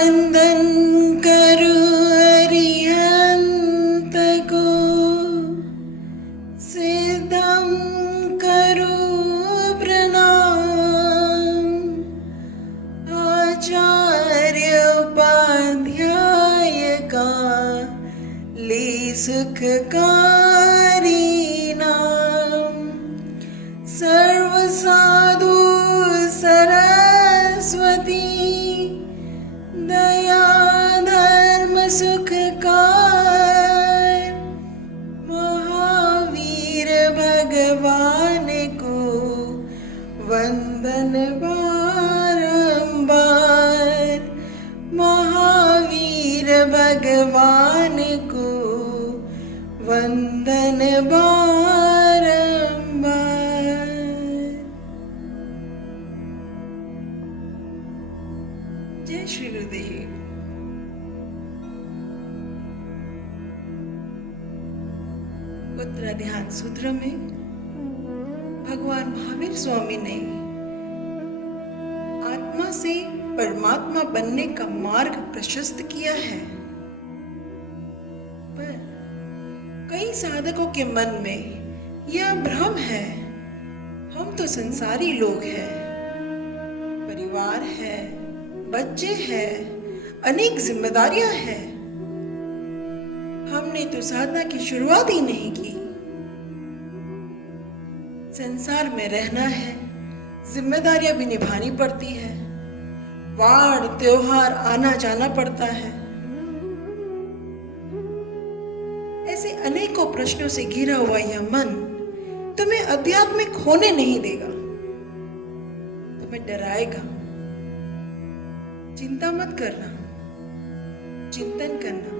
वंदन करु अरिहंत को, सिद्धं करु प्रणाम। आचार्य उपाध्याय का ले सुखकारी नाम। सर्व साधु सरस्वती, दया धर्म सुखकार। महावीर भगवान को वंदन बारंबार। महावीर भगवान को वंदन बारंबार। जय श्री गुरुदेव। उत्तर ध्यान सूत्र में भगवान महावीर स्वामी ने आत्मा से परमात्मा बनने का मार्ग प्रशस्त किया है, पर कई साधकों के मन में यह भ्रम है, हम तो संसारी लोग हैं, परिवार है, बच्चे हैं, अनेक जिम्मेदारियां हैं। हमने तो साधना की शुरुआत ही नहीं की। संसार में रहना है, जिम्मेदारियां भी निभानी पड़ती है, वार त्योहार आना जाना पड़ता है। ऐसे अनेकों प्रश्नों से घिरा हुआ यह मन तुम्हें आध्यात्मिक होने नहीं देगा, तुम्हें डराएगा। चिंता मत करना, चिंतन करना।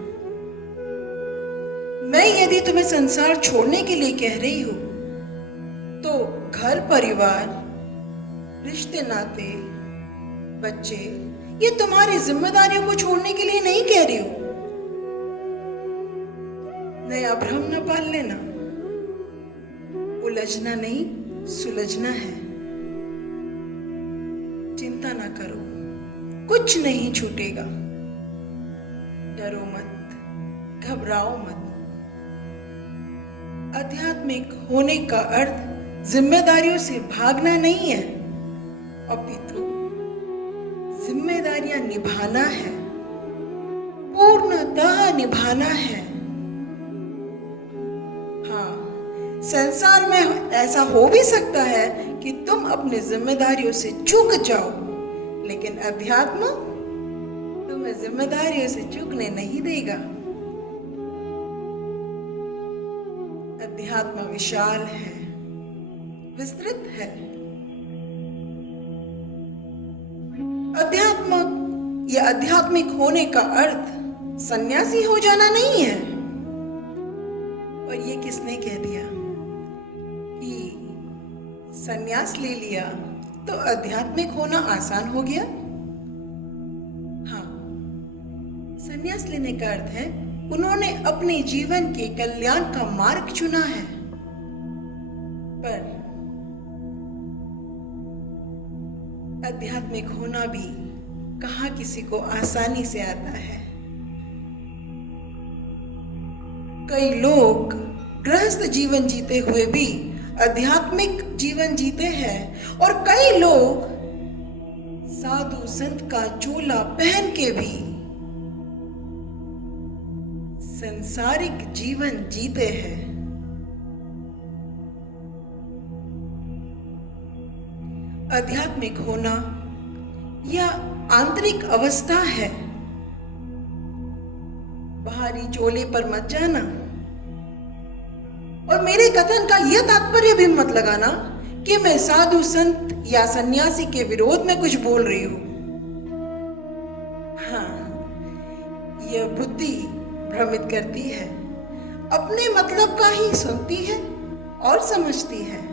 मैं यदि तुम्हें संसार छोड़ने के लिए कह रही हूं, तो घर परिवार, रिश्ते नाते, बच्चे, ये तुम्हारी जिम्मेदारियों को छोड़ने के लिए नहीं कह रही हूं। नया भ्रम न पाल लेना। उलझना नहीं, सुलझना है। चिंता ना करो, कुछ नहीं छूटेगा। डरो मत, घबराओ मत। आध्यात्मिक होने का अर्थ जिम्मेदारियों से भागना नहीं है, अपितु जिम्मेदारियां निभाना है, पूर्णतः निभाना है। हाँ, संसार में ऐसा हो भी सकता है कि तुम अपनी जिम्मेदारियों से चूक जाओ, लेकिन अध्यात्म तुम्हें जिम्मेदारियों से चूकने नहीं देगा। अध्यात्म विशाल है, विस्तृत है। अध्यात्म या आध्यात्मिक होने का अर्थ सन्यासी हो जाना नहीं है। और ये किसने कह दिया कि सन्यास ले लिया तो आध्यात्मिक होना आसान हो गया? हाँ, सन्यास लेने का अर्थ है उन्होंने अपने जीवन के कल्याण का मार्ग चुना है। पर आध्यात्मिक होना भी कहाँ किसी को आसानी से आता है। कई लोग गृहस्थ जीवन जीते हुए भी आध्यात्मिक जीवन जीते हैं, और कई लोग साधु संत का चोला पहन के भी संसारिक जीवन जीते हैं। आध्यात्मिक होना यह आंतरिक अवस्था है, बाहरी चोले पर मत जाना। और मेरे कथन का यह तात्पर्य भी मत लगाना कि मैं साधु संत या सन्यासी के विरोध में कुछ बोल रही हूं। हाँ, यह बुद्धि भ्रमित करती है, अपने मतलब का ही सुनती है और समझती है।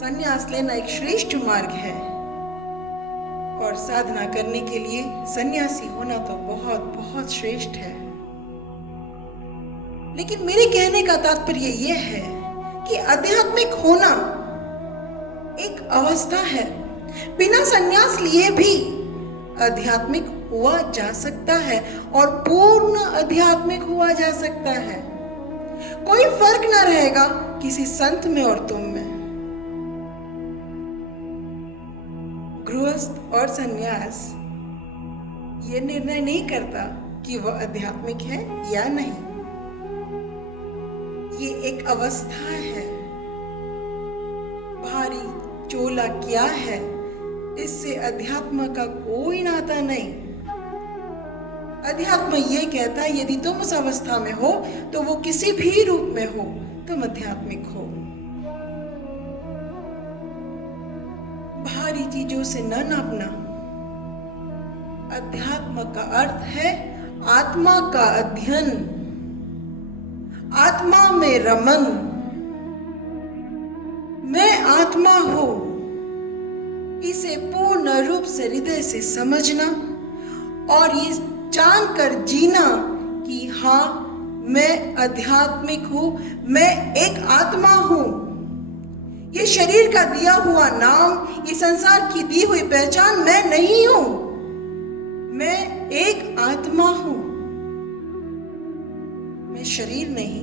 संन्यास लेना एक श्रेष्ठ मार्ग है, और साधना करने के लिए सन्यासी होना तो बहुत बहुत श्रेष्ठ है। लेकिन मेरे कहने का तात्पर्य यह है कि आध्यात्मिक होना एक अवस्था है, बिना संन्यास लिए भी आध्यात्मिक हुआ जा सकता है और पूर्ण आध्यात्मिक हुआ जा सकता है। कोई फर्क ना रहेगा किसी संत में और तुम में। गृहस्थ और सन्यास ये निर्णय नहीं करता कि वह आध्यात्मिक है या नहीं। ये एक अवस्था है। भारी चोला क्या है, इससे अध्यात्म का कोई नाता नहीं। अध्यात्म ये कहता है यदि तुम उस अवस्था में हो तो वो किसी भी रूप में हो, तुम आध्यात्मिक हो। भारी चीजों से न नापना। अध्यात्म का अर्थ है आत्मा का अध्ययन, आत्मा में रमन। मैं आत्मा हूं, इसे पूर्ण रूप से हृदय से समझना और ये जानकर जीना कि हाँ मैं आध्यात्मिक हूं, मैं एक आत्मा हूं। ये शरीर का दिया हुआ नाम, ये संसार की दी हुई पहचान मैं नहीं हूं। मैं एक आत्मा हूं, मैं शरीर नहीं,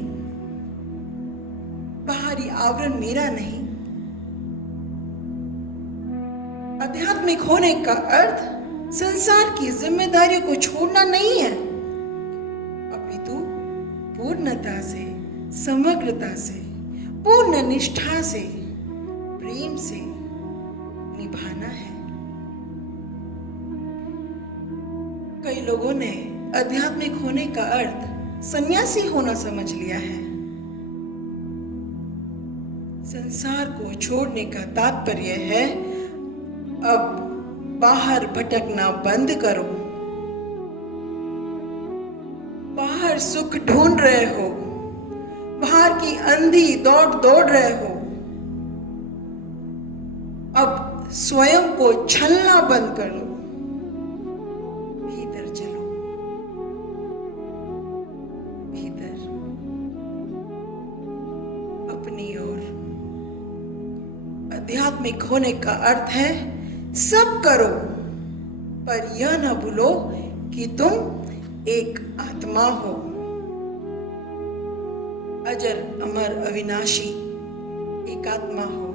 बाहरी आवरण मेरा नहीं। आध्यात्मिक होने का अर्थ संसार की जिम्मेदारियों को छोड़ना नहीं है, अपितु पूर्णता से, समग्रता से, पूर्ण निष्ठा से, प्रेम से निभाना है। कई लोगों ने आध्यात्मिक होने का अर्थ सन्यासी होना समझ लिया है। संसार को छोड़ने का तात्पर्य है अब बाहर भटकना बंद करो। बाहर सुख ढूंढ रहे हो, बाहर की अंधी दौड़ रहे हो, अब स्वयं को छलना बंद कर लो, भीतर चलो, भीतर अपनी ओर। आध्यात्मिक होने का अर्थ है सब करो पर यह न भूलो कि तुम एक आत्मा हो, अजर अमर अविनाशी एक आत्मा हो,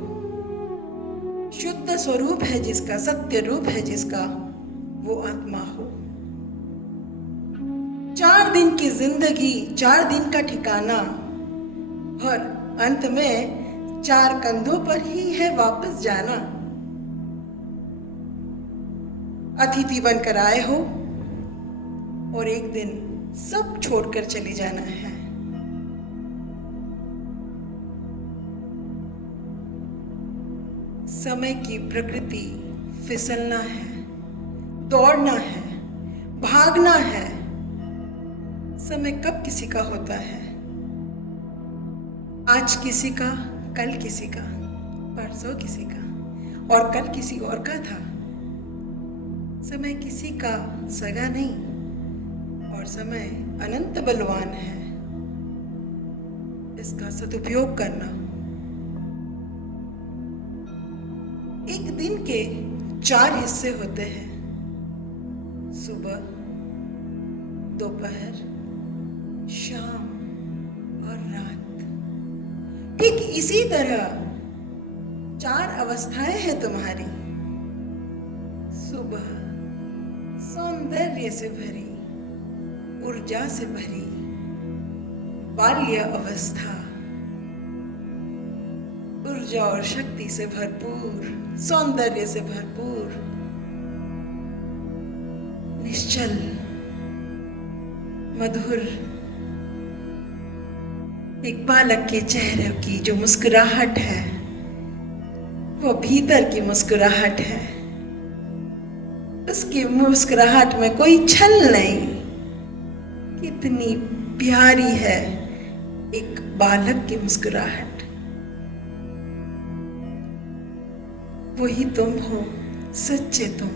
शुद्ध स्वरूप है जिसका, सत्य रूप है जिसका, वो आत्मा हो। 4 दिन की जिंदगी, 4 दिन का ठिकाना और अंत में 4 कंधों पर ही है वापस जाना। अतिथि बनकर आए हो और एक दिन सब छोड़कर चले जाना है। समय की प्रकृति फिसलना है, दौड़ना है, भागना है। समय कब किसी का होता है? आज किसी का, कल किसी का, परसों किसी का और कल किसी और का था। समय किसी का सगा नहीं और समय अनंत बलवान है। इसका सदुपयोग करना। एक दिन के 4 हिस्से होते हैं, सुबह, दोपहर, शाम और रात। ठीक इसी तरह 4 अवस्थाएं हैं तुम्हारी। सुबह सौंदर्य से भरी, ऊर्जा से भरी बाल्य अवस्था, ऊर्जा और शक्ति से भरपूर, सौंदर्य से भरपूर, निश्चल, मधुर, एक बालक के चेहरे की जो मुस्कुराहट है वो भीतर की मुस्कुराहट है। उसकी मुस्कुराहट में कोई छल नहीं। कितनी प्यारी है एक बालक की मुस्कुराहट। वही तुम हो, सच्चे तुम।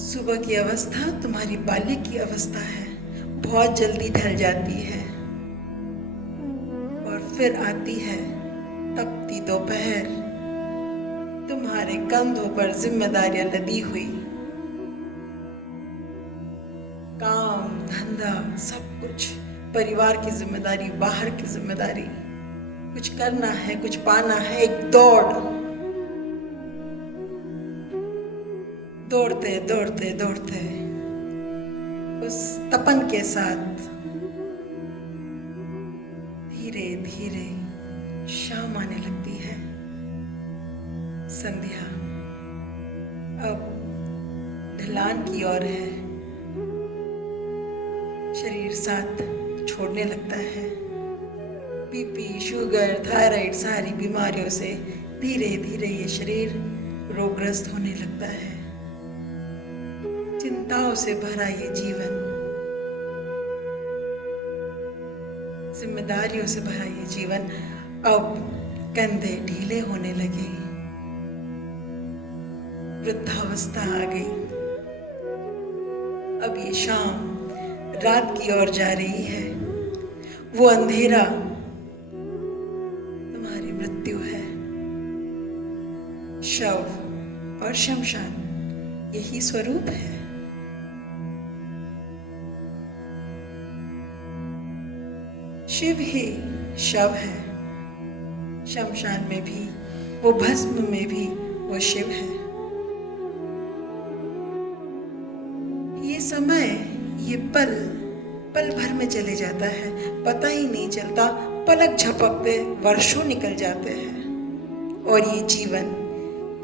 सुबह की अवस्था तुम्हारी बाल्य की अवस्था है, बहुत जल्दी ढल जाती है और फिर आती है तपती दोपहर, तुम्हारे कंधों पर जिम्मेदारियां लदी हुई, काम धंधा सब कुछ, परिवार की जिम्मेदारी, बाहर की जिम्मेदारी, कुछ करना है, कुछ पाना है, एक दौड़ते दौड़ते दौड़ते उस तपन के साथ धीरे धीरे शाम आने लगती है, संध्या अब ढलान की ओर है। शरीर साथ छोड़ने लगता है। बीपी, शुगर, थायराइड, सारी बीमारियों से धीरे धीरे ये शरीर रोगग्रस्त होने लगता है। चिंताओं से भरा ये जीवन, जिम्मेदारियों से भरा ये जीवन, अब कंधे ढीले होने लगे। वृद्धावस्था आ गई। अब ये शाम रात की ओर जा रही है। वो अंधेरा तुम्हारी मृत्यु है। शव और शमशान यही स्वरूप है। शिव ही शव है, शमशान में भी वो, भस्म में भी वो शिव है। ये समय, ये पल पल भर में चले जाता है, पता ही नहीं चलता। पलक झपकते वर्षों निकल जाते हैं और ये जीवन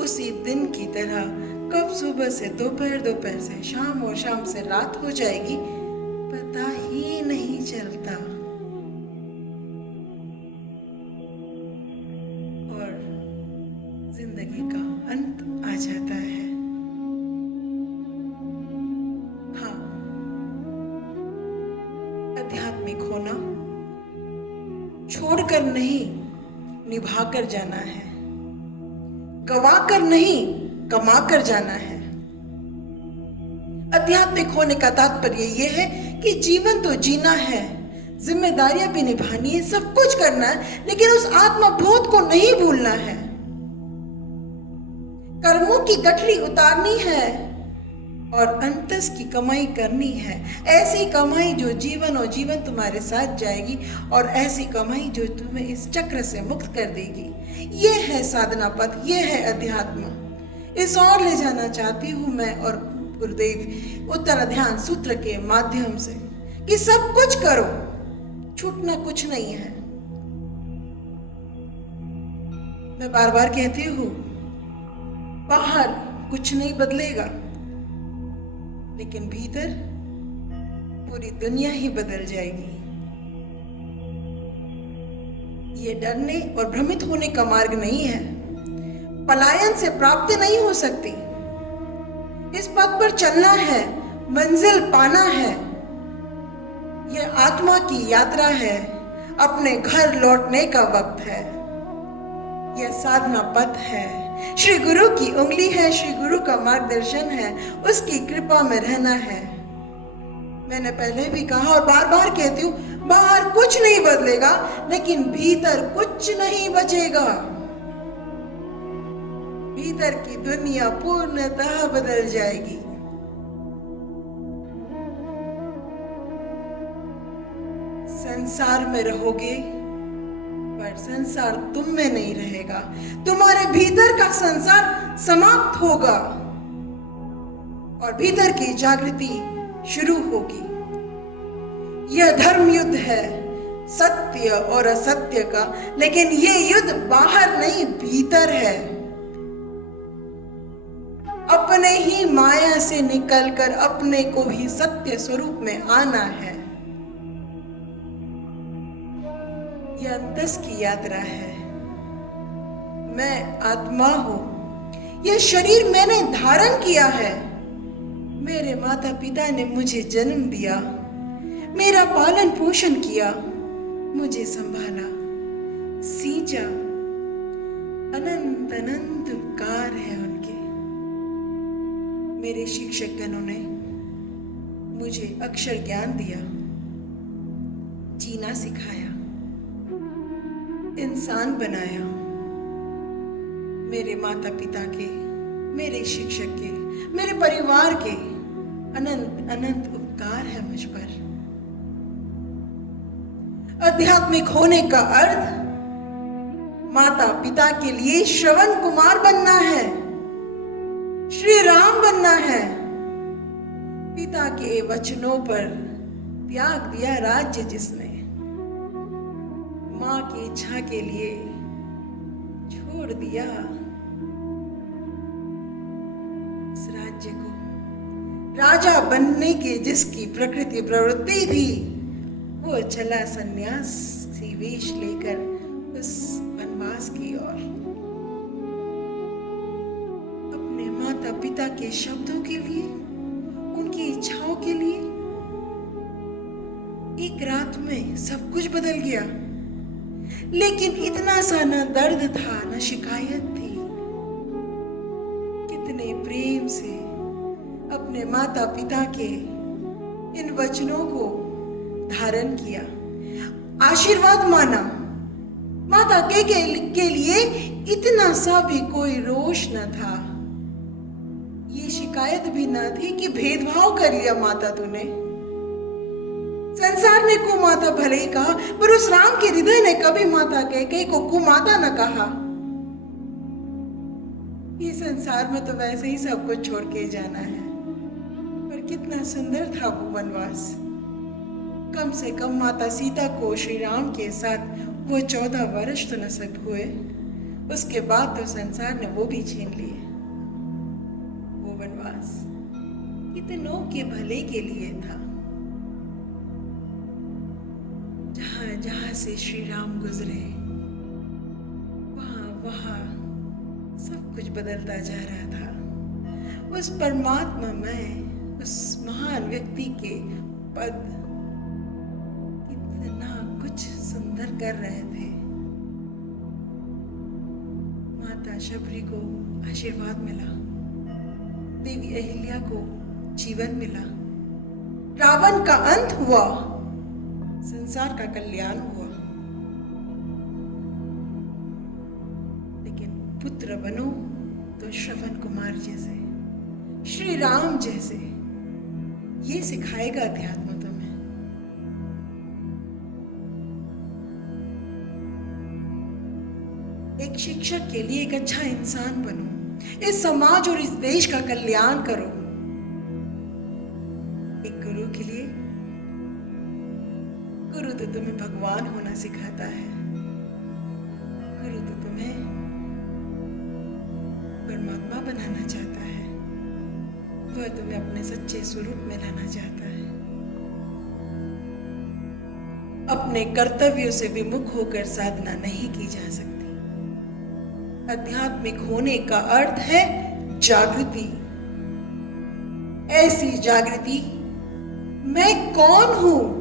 उसी दिन की तरह कब सुबह से दोपहर, दोपहर से शाम और शाम से रात हो जाएगी पता ही नहीं चलता। और जिंदगी का अंत आ जाता है। हाँ, आध्यात्मिक होना छोड़कर नहीं, निभाकर जाना है। गवाकर नहीं, कमाकर जाना है। आध्यात्मिक होने का तात्पर्य यह है कि जीवन तो जीना है, जिम्मेदारियां भी निभानी है, सब कुछ करना है, लेकिन उस आत्मबोध को नहीं भूलना है। कर्मों की गठरी उतारनी है और अंतस की कमाई करनी है। ऐसी कमाई जो जीवन और जीवन तुम्हारे साथ जाएगी और ऐसी कमाई जो तुम्हें इस चक्र से मुक्त कर देगी। ये है साधना पथ, ये है अध्यात्म। इस और ले जाना चाहती हूँ मैं और गुरुदेव उत्तर ध्यान सूत्र के माध्यम से कि सब कुछ करो, छूटना कुछ नहीं है। मैं बार बार कहती हूँ, बाहर कुछ नहीं बदलेगा, लेकिन भीतर पूरी दुनिया ही बदल जाएगी। ये डरने और भ्रमित होने का मार्ग नहीं है। पलायन से प्राप्ति नहीं हो सकती। इस पथ पर चलना है, मंजिल पाना है। यह आत्मा की यात्रा है, अपने घर लौटने का वक्त है। यह साधना पथ है, श्री गुरु की उंगली है, श्री गुरु का मार्गदर्शन है, उसकी कृपा में रहना है। मैंने पहले भी कहा और बार बार कहती हूँ, बाहर कुछ नहीं बदलेगा, लेकिन भीतर कुछ नहीं बचेगा। भीतर की दुनिया पूर्णतः बदल जाएगी। संसार में रहोगे पर संसार तुम में नहीं रहेगा। तुम्हारे भीतर का संसार समाप्त होगा और भीतर की जागृति शुरू होगी। यह धर्म युद्ध है, सत्य और असत्य का, लेकिन ये युद्ध बाहर नहीं, भीतर है। अपने ही माया से निकलकर अपने को ही सत्य स्वरूप में आना है। यह अंतस की यात्रा है। मैं आत्मा हूं, यह शरीर मैंने धारण किया है। मेरे माता पिता ने मुझे जन्म दिया, मेरा पालन पोषण किया, मुझे संभाला, सींचा। अनंत अनंत उपकार है उनके। मेरे शिक्षकगणों ने मुझे अक्षर ज्ञान दिया, जीना सिखाया, इंसान बनाया। मेरे माता पिता के, मेरे शिक्षक के, मेरे परिवार के अनंत अनंत उपकार है मुझ पर। आध्यात्मिक होने का अर्थ माता पिता के लिए श्रवण कुमार बनना है, श्री राम बनना है। पिता के वचनों पर त्याग दिया राज्य जिसने, मां की इच्छा के लिए छोड़ दिया इस राज्य को। राजा बनने की जिसकी प्रकृति प्रवृत्ति थी, वो चला सन्यासी वेश लेकर उस वनवास की ओर। अपने माता पिता के शब्दों के लिए, उनकी इच्छाओं के लिए एक रात में सब कुछ बदल गया। लेकिन इतना सा न दर्द था न शिकायत थी। कितने प्रेम से अपने माता पिता के इन वचनों को धारण किया, आशीर्वाद माना। माता के लिए इतना सा भी कोई रोष न था। ये शिकायत भी न थी कि भेदभाव कर लिया माता तूने। संसार ने कुमाता भले ही कहा, पर उस राम के हृदय ने कभी माता कैकेयी को कुमाता न कहा। ये संसार में तो वैसे ही सब कुछ छोड़ के जाना है, पर कितना सुंदर था वो वनवास। कम से कम माता सीता को श्री राम के साथ वो 14 वर्ष तो नसीब हुए। उसके बाद तो संसार ने वो भी छीन लिए। वो वनवास कितनों के भले के लिए था। जहां जहां से श्री राम गुजरे, वहां वहां सब कुछ बदलता जा रहा था। उस परमात्मा में, उस महान व्यक्ति के पद कितना कुछ सुंदर कर रहे थे। माता शबरी को आशीर्वाद मिला, देवी अहिल्या को जीवन मिला, रावण का अंत हुआ, संसार का कल्याण हुआ। लेकिन पुत्र बनो तो श्रवण कुमार जैसे, श्री राम जैसे। ये सिखाएगा अध्यात्म तुम्हें। एक शिक्षक के लिए एक अच्छा इंसान बनो, इस समाज और इस देश का कल्याण करो। एक गुरु के लिए, गुरु तो तुम्हें भगवान होना सिखाता है। गुरु तो तुम्हें परमात्मा बनाना चाहता है। वह तुम्हें अपने सच्चे स्वरूप में लाना चाहता है। अपने कर्तव्यों से विमुख होकर साधना नहीं की जा सकती। आध्यात्मिक होने का अर्थ है जागृति। ऐसी जागृति, मैं कौन हूं,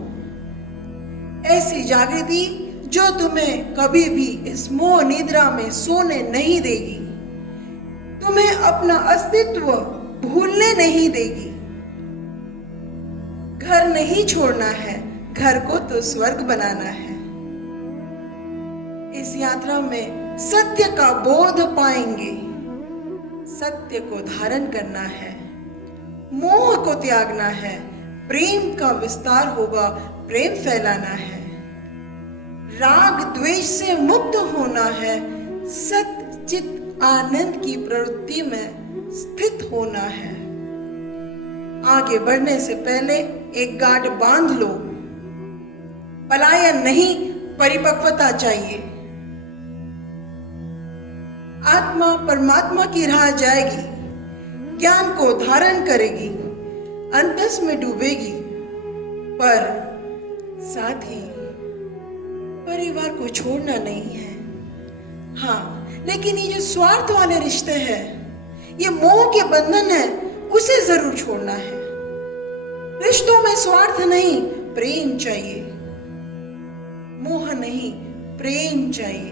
ऐसी जागृति जो तुम्हें कभी भी इस मोह निद्रा में सोने नहीं देगी, तुम्हें अपना अस्तित्व भूलने नहीं देगी। घर नहीं छोड़ना है, घर को तो स्वर्ग बनाना है। इस यात्रा में सत्य का बोध पाएंगे, सत्य को धारण करना है, मोह को त्यागना है, प्रेम का विस्तार होगा, प्रेम फैलाना है, राग द्वेष से मुक्त होना है, सत्य चित आनंद की प्रवृत्ति में स्थित होना है। आगे बढ़ने से पहले एक गांठ बांध लो। पलायन नहीं, परिपक्वता चाहिए। आत्मा परमात्मा की राह जाएगी, ज्ञान को धारण करेगी, अंतस में डूबेगी, पर साथ ही परिवार को छोड़ना नहीं है। हाँ, लेकिन ये जो स्वार्थ वाले रिश्ते हैं, ये मोह के बंधन है, उसे जरूर छोड़ना है। रिश्तों में स्वार्थ नहीं, प्रेम चाहिए। मोह नहीं, प्रेम चाहिए।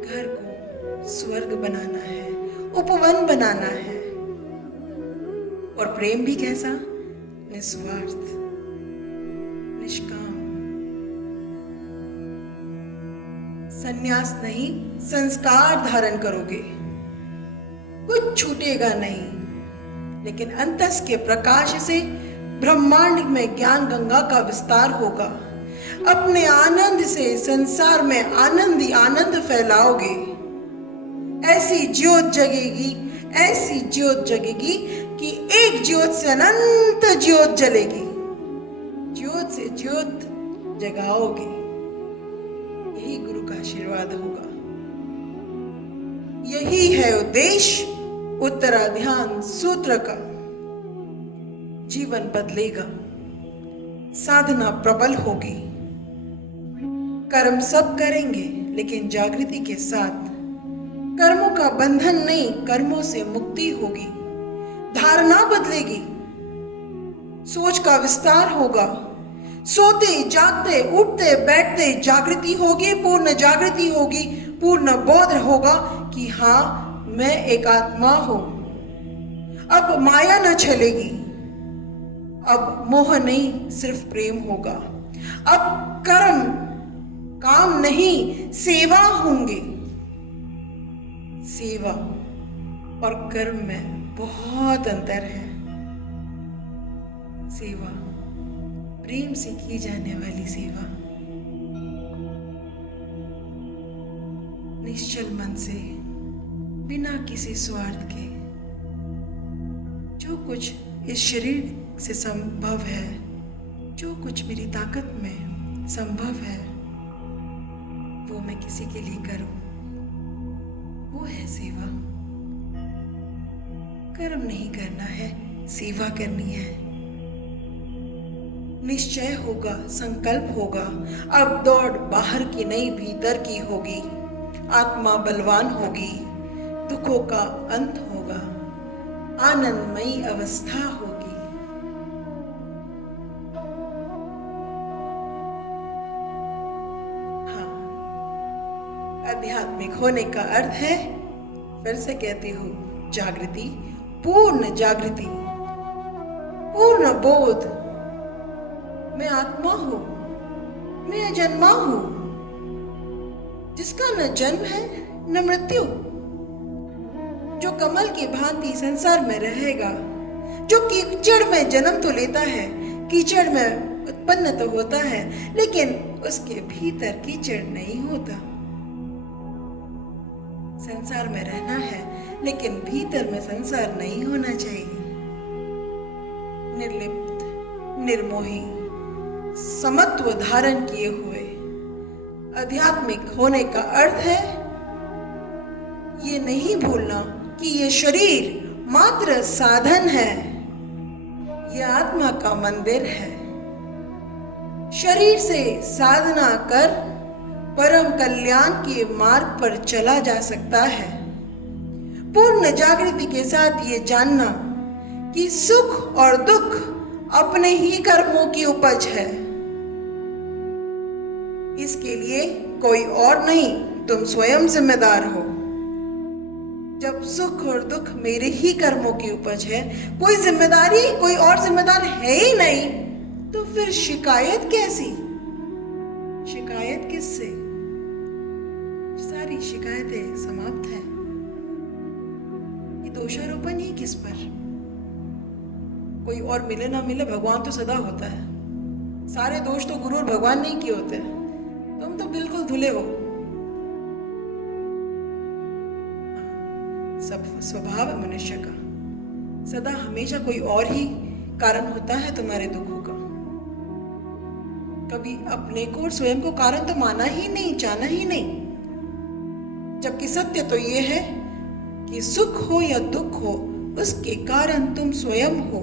घर को स्वर्ग बनाना है, उपवन बनाना है। और प्रेम भी कैसा? निस्वार्थ, निष्काम। संन्यास नहीं, संस्कार धारण करोगे। कुछ छूटेगा नहीं, लेकिन अंतस के प्रकाश से ब्रह्मांड में ज्ञान गंगा का विस्तार होगा। अपने आनंद से संसार में आनंद ही आनंद फैलाओगे। ऐसी ज्योत जगेगी, ऐसी ज्योत जगेगी कि एक ज्योत से अनंत ज्योत जलेगी। ज्योत से ज्योत जगाओगे। यही गुरु का आशीर्वाद होगा। यही है उद्देश्य उत्तराध्यान सूत्र का। जीवन बदलेगा, साधना प्रबल होगी। कर्म सब करेंगे, लेकिन जागृति के साथ। कर्मों का बंधन नहीं, कर्मों से मुक्ति होगी। धारणा बदलेगी, सोच का विस्तार होगा। सोते जागते उठते बैठते जागृति होगी, पूर्ण जागृति होगी, पूर्ण बोध होगा कि हाँ, मैं एक आत्मा हूं। अब माया न चलेगी, अब मोह नहीं, सिर्फ प्रेम होगा। अब कर्म काम नहीं, सेवा होंगे। सेवा और कर्म में बहुत अंतर है। सेवा प्रेम से की जाने वाली सेवा, निश्चल मन से, बिना किसी स्वार्थ के। जो कुछ इस शरीर से संभव है, जो कुछ मेरी ताकत में संभव है, वो मैं किसी के लिए करूं, वो है सेवा। कर्म नहीं करना है, सेवा करनी है। निश्चय होगा, संकल्प होगा। अब दौड़ बाहर की नहीं, भीतर की होगी। आत्मा बलवान होगी, दुखों का अंत होगा, आनंदमयी अवस्था होगी। हाँ, आध्यात्मिक होने का अर्थ है, फिर से कहती हूँ, जागृति, पूर्ण जागृति, पूर्ण बोध। मैं आत्मा हूं, मैं अजन्मा हूं, जिसका न जन्म है न मृत्यु, जो कमल की भांति संसार में रहेगा, जो कीचड़ में जन्म तो लेता है, कीचड़ में उत्पन्न तो होता है, लेकिन उसके भीतर कीचड़ नहीं होता। संसार में रहना है, लेकिन भीतर में संसार नहीं होना चाहिए। निर्लिप्त, निर्मोही, समत्व धारण किए हुए आध्यात्मिक होने का अर्थ है ये नहीं भूलना कि ये शरीर मात्र साधन है, ये आत्मा का मंदिर है। शरीर से साधना कर परम कल्याण के मार्ग पर चला जा सकता है। पूर्ण जागृति के साथ ये जानना कि सुख और दुख अपने ही कर्मों की उपज है। इसके लिए कोई और नहीं, तुम स्वयं जिम्मेदार हो। जब सुख और दुख मेरे ही कर्मों की उपज है, कोई जिम्मेदारी, कोई और जिम्मेदार है ही नहीं, तो फिर शिकायत कैसी? शिकायत किससे? सारी शिकायतें समाप्त हैं। ये दोषारोपण ही किस पर? कोई और मिले ना मिले, भगवान तो सदा होता है। सारे दोष तो गुरु और भगवान नहीं किए होते हैं, तुम तो बिल्कुल धुले हो। सब स्वभाव है मनुष्य का, सदा हमेशा कोई और ही कारण होता है तुम्हारे दुखों का। कभी अपने को और स्वयं को कारण तो माना ही नहीं, जाना ही नहीं। जबकि सत्य तो ये है कि सुख हो या दुख हो, उसके कारण तुम स्वयं हो।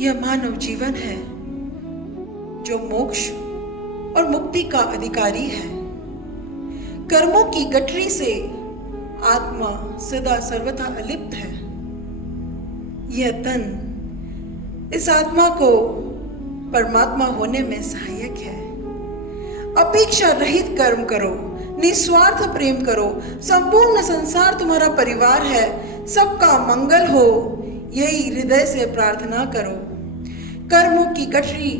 यह मानव जीवन है जो मोक्ष और मुक्ति का अधिकारी है। कर्मों की गठरी से आत्मा सदा सर्वथा अलिप्त है। यह तन इस आत्मा को परमात्मा होने में सहायक है। अपेक्षा रहित कर्म करो, निस्वार्थ प्रेम करो। संपूर्ण संसार तुम्हारा परिवार है, सबका मंगल हो, यही हृदय से प्रार्थना करो। कर्मों की गठरी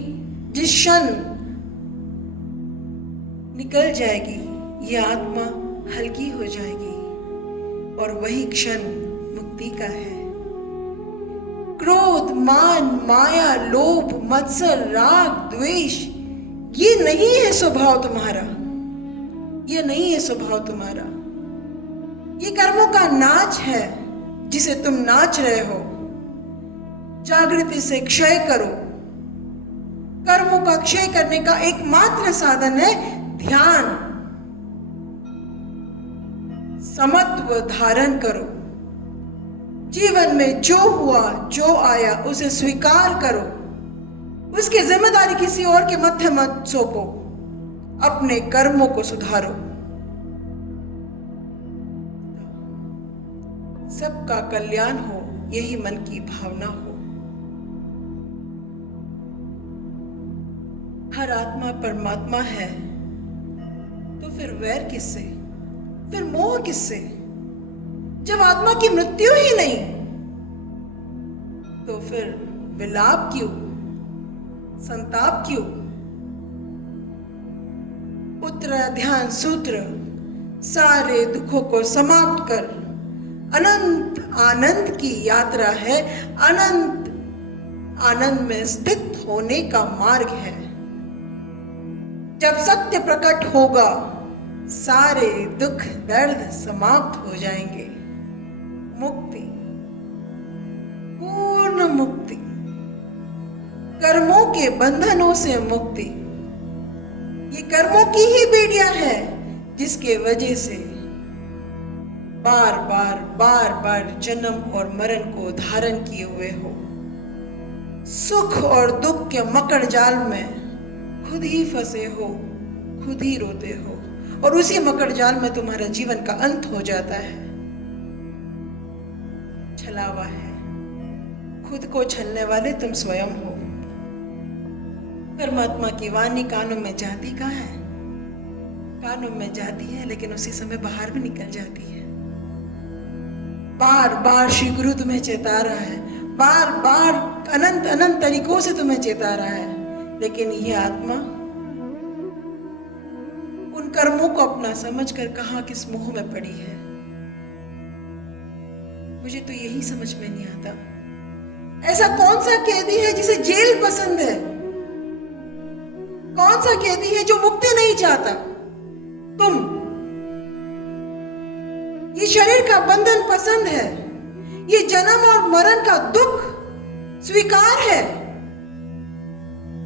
जिस क्षण निकल जाएगी, ये आत्मा हल्की हो जाएगी और वही क्षण मुक्ति का है। क्रोध, मान, माया, लोभ, मत्सर, राग, द्वेष, ये नहीं है स्वभाव तुम्हारा। ये नहीं है स्वभाव तुम्हारा। ये कर्मों का नाच है जिसे तुम नाच रहे हो। जागृति से क्षय करो। कर्मों का क्षय करने का एकमात्र साधन है ध्यान। समत्व धारण करो। जीवन में जो हुआ, जो आया, उसे स्वीकार करो। उसकी जिम्मेदारी किसी और के माथे मत सौंपो। अपने कर्मों को सुधारो। सबका कल्याण हो, यही मन की भावना हो। हर आत्मा परमात्मा है, तो फिर वैर किससे, फिर मोह किससे? जब आत्मा की मृत्यु ही नहीं, तो फिर विलाप क्यों, संताप क्यों? उत्तरा ध्यान सूत्र सारे दुखों को समाप्त कर अनंत आनंद की यात्रा है। अनंत आनंद में स्थित होने का मार्ग है। जब सत्य प्रकट होगा, सारे दुख दर्द समाप्त हो जाएंगे। मुक्ति, पूर्ण मुक्ति, कर्मों के बंधनों से मुक्ति। ये कर्मों की ही बेड़ियां है जिसके वजह से बार बार जन्म और मरण को धारण किए हुए हो। सुख और दुख के मकड़ जाल में खुद ही फंसे हो, खुद ही रोते हो, और उसी मकड़ जाल में तुम्हारा जीवन का अंत हो जाता है। छलावा है, खुद को छलने वाले तुम स्वयं हो। परमात्मा की वाणी कानों में जाती कहाँ है? कानों में जाती है, लेकिन उसी समय बाहर भी निकल जाती है। बार बार श्री गुरु तुम्हें चेता रहा है, बार बार अनंत अनंत तरीकों से तुम्हें चेता रहा है, लेकिन यह आत्मा उन कर्मों को अपना समझकर कहां किस मोह में पड़ी है। मुझे तो यही समझ में नहीं आता, ऐसा कौन सा कैदी है जिसे जेल पसंद है? कौन सा कैदी है जो मुक्ति नहीं चाहता? तुम। ये शरीर का बंधन पसंद है, ये जन्म और मरण का दुख स्वीकार है,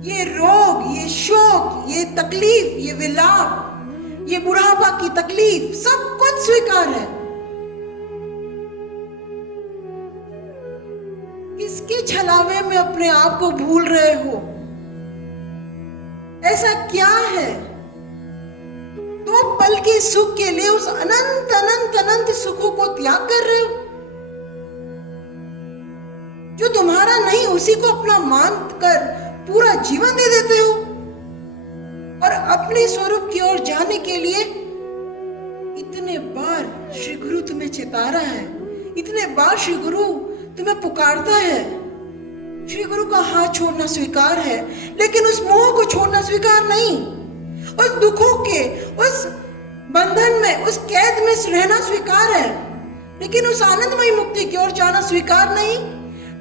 ये रोग, ये शोक, ये तकलीफ, ये विलाप, ये बुढ़ापा की तकलीफ, सब कुछ स्वीकार है। किसके छलावे में अपने आप को भूल रहे हो? ऐसा क्या है? दो पल के सुख के लिए उस अनंत अनंत अनंत सुखों को त्याग कर रहे हो। जो तुम्हारा नहीं, उसी को अपना मान कर पूरा जीवन दे देते हो, और अपने स्वरूप की ओर जाने के लिए इतने बार श्री गुरु तुम्हें चेता रहा है, इतने बार श्री गुरु तुम्हें पुकारता है। श्री गुरु का हाथ छोड़ना स्वीकार है, लेकिन उस मोह को छोड़ना स्वीकार नहीं। उस दुखों के, उस बंधन में, उस कैद में रहना स्वीकार है, लेकिन उस आनंदमयी मुक्ति की ओर जाना स्वीकार नहीं।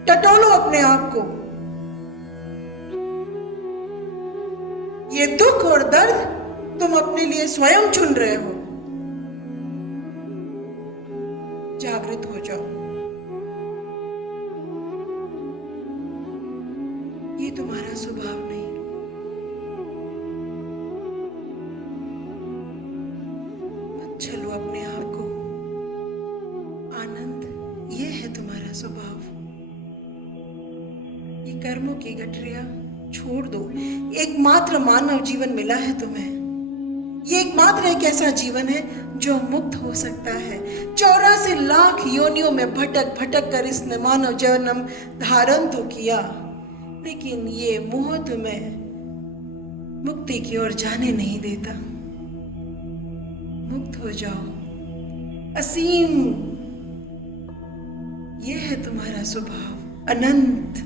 टटोलो अपने आप को। ये दुख और दर्द तुम अपने लिए स्वयं चुन रहे हो। जागृत हो जाओ। ये तुम्हारा स्वभाव नहीं। मत छलो अपने आप को। आनंद ये है तुम्हारा स्वभाव। ये कर्मों की गठरिया छोड़ दो। एकमात्र मानव जीवन मिला है तुम्हें। ये एकमात्र एक ऐसा जीवन है जो मुक्त हो सकता है। 84 लाख योनियों में भटक भटक कर इसने मानव जन्म धारण तो किया, लेकिन ये मोह तुम्हें मुक्ति की ओर जाने नहीं देता। मुक्त हो जाओ। असीम ये है तुम्हारा स्वभाव। अनंत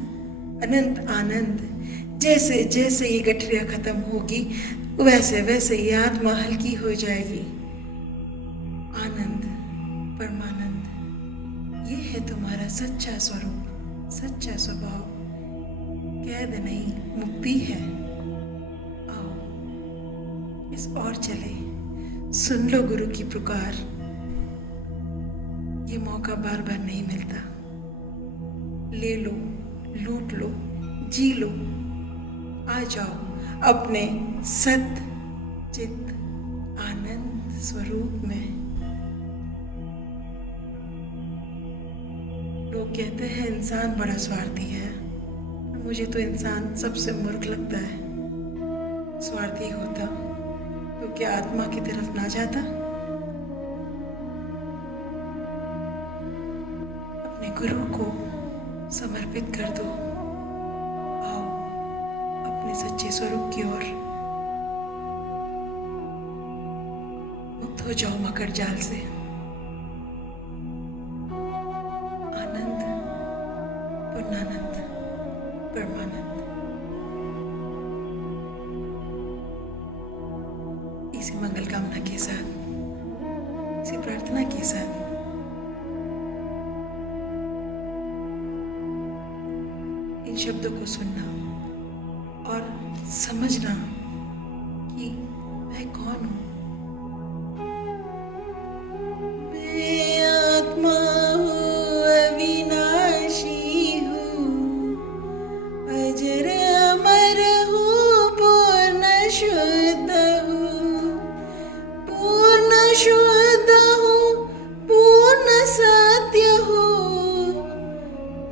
अनंत आनंद। जैसे जैसे ये गठरिया खत्म होगी, वैसे वैसे ही आत्मा हल्की हो जाएगी। आनंद, परमानंद, ये है तुम्हारा सच्चा स्वरूप, सच्चा स्वभाव। कैद नहीं, मुक्ति है। आओ इस और चले, सुन लो गुरु की पुकार। ये मौका बार बार नहीं मिलता। ले लो, लूट लो, जी लो। आ जाओ अपने सत चित आनंद स्वरूप में। लोग कहते हैं इंसान बड़ा स्वार्थी है, पर मुझे तो इंसान सबसे मूर्ख लगता है। स्वार्थी होता तो क्या आत्मा की तरफ ना जाता? अपने गुरु को समर्पित कर दो। आओ अपने सच्चे स्वरूप की ओर। मुक्त हो जाओ मकर जाल से। आनंद, पूर्णानंद, परमानंद। इसी मंगल कामना के साथ, इसी प्रार्थना के साथ इन शब्दों को सुनना और समझना कि मैं कौन हूं। मैं आत्मा हूँ, अविनाशी हूँ, अजर अमर हूँ, पूर्ण शुद्ध हूँ, पूर्ण शुद्ध हूँ, पूर्ण सत्य हूँ।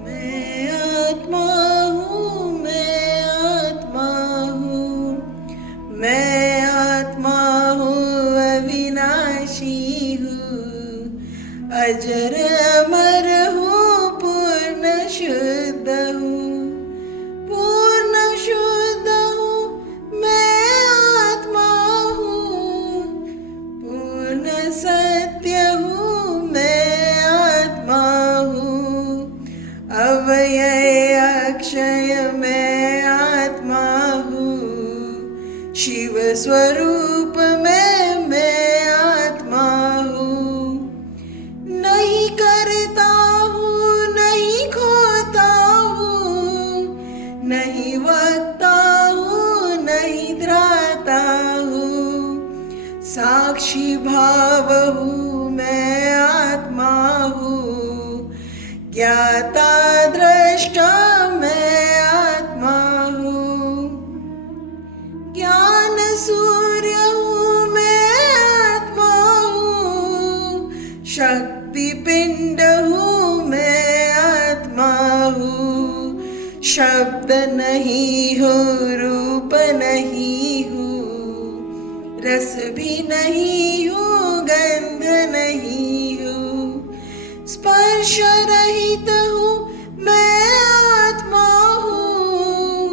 मैं आत्मा हूँ, मैं आत्मा हूँ, मैं आत्मा हूँ, अविनाशी हूँ, अजर अमर हूँ, पूर्ण शुद्ध हूँ, पूर्ण शुद्ध हूँ। मैं आत्मा हूँ, पूर्ण सत्य हूँ, मैं आत्मा हूँ, अव्यय अक्षय मैं आत्मा हूँ, शिव स्वरूप में मैं आत्मा हूँ। नहीं करता हूँ, नहीं खोता हूँ, नहीं वक्ता हूँ, नहीं त्राता हूँ, साक्षी भाव हूँ, मैं आत्मा हूँ, ज्ञाता दृष्टा मैं आत्मा हूँ, ज्ञान सूर्य हूँ, मैं आत्मा हूँ, शक्ति पिंड हूँ, मैं आत्मा हूँ, शब्द नहीं हूँ, रूप नहीं हूँ, रस भी नहीं हूँ, गंध नहीं हूँ, स्पर्श रहित हूँ, मैं आत्मा हूँ,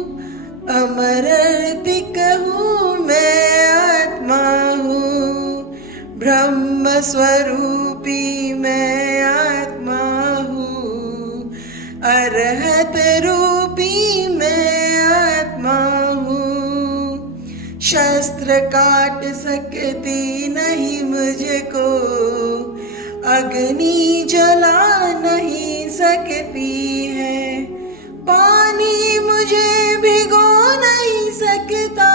अमरतिक हूँ, मैं आत्मा हूँ, ब्रह्म स्वरूपी मैं आत्मा हूँ, अरहत रूपी मैं आत्मा हूँ, शस्त्र काट सकती नहीं मुझको, अग्नि जला नहीं सकती है, पानी मुझे भिगो नहीं सकता,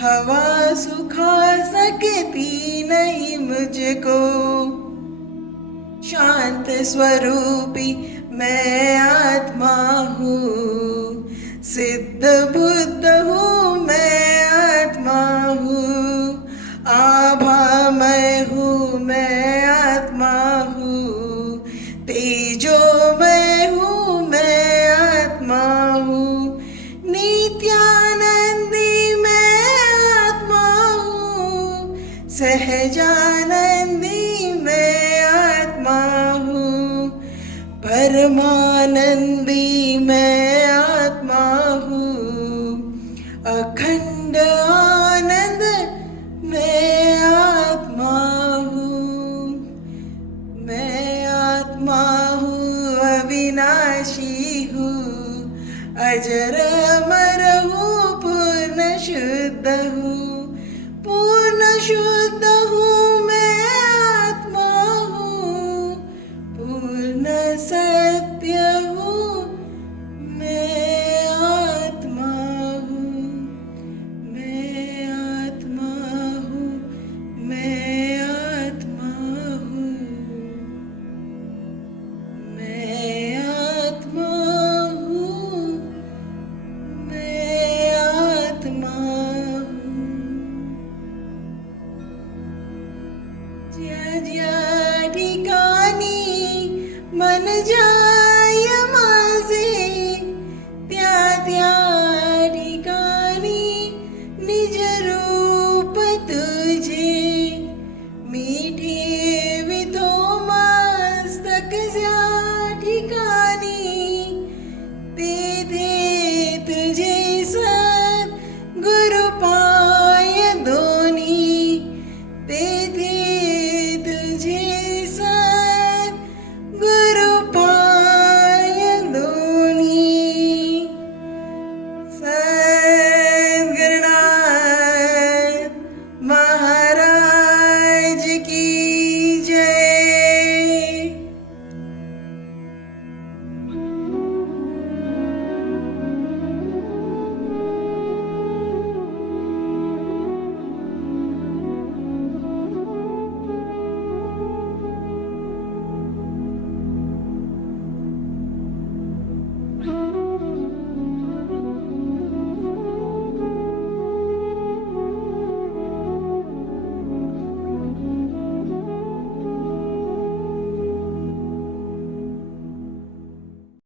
हवा सुखा सकती नहीं मुझको, शांत स्वरूपी मैं आत्मा हूँ, सिद्ध बुद्ध हूँ, मैं आत्मा हूँ, आभा मैं हूँ, मैं आत्मा हूँ, तेजोमय हूँ, मैं आत्मा हूँ, नित्यानंदी मैं आत्मा हूँ, सहजानंदी मैं आत्मा हूँ, परमानंदी मैं आत्मा हूँ, अखंड आनंद मैं आत्मा हूँ, मैं आत्मा हूँ, अविनाशी हूँ, अजर अमर हूँ, पूर्ण शुद्ध हूँ। જ્યાં જ્યાં